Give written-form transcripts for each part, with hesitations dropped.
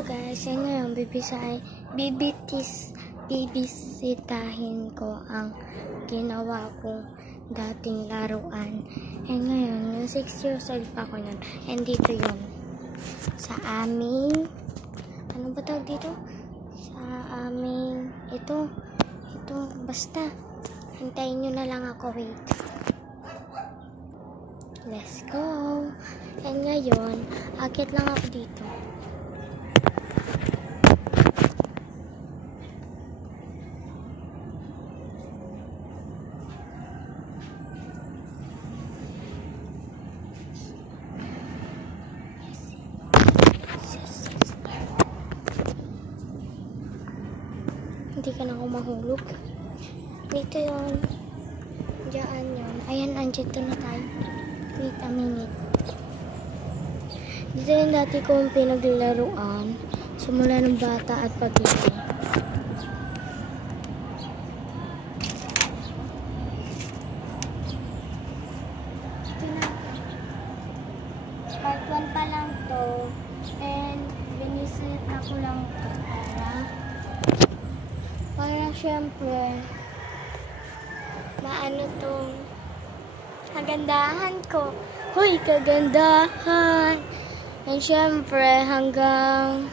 Hello guys, ngayon bibisitahin ko ang ginawa kong dating laruan. Ngayon, yung 6 years old pa ko nun. And dito yun. Sa aming, ano ba tawag dito? Sa aming, ito, basta. Hintayin nyo na lang ako, wait. Let's go. Ngayon, akit lang ako dito. Hindi ka na ako mahulog. Dito yun. Diyan yun. Ayan, andito na tayo. Wait a minute. Dito yung dati kong pinaglalaruan. Simula ng bata at pag-ibig. Ito na. Part 1 pa lang to. And binisit na ko lang to para syempre maano tong kagandahan ko. Huy, kagandahan! And syempre hanggang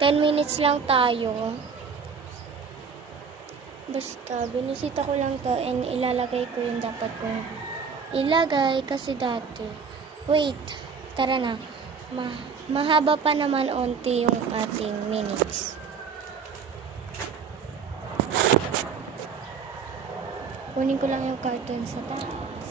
10 minutes lang tayo. Basta binisita ko lang to and ilalagay ko yung dapat kong ilagay kasi dati. Wait, tara na. Mahaba pa naman onti yung ating minutes. Kunin ko lang yung carton sa taas.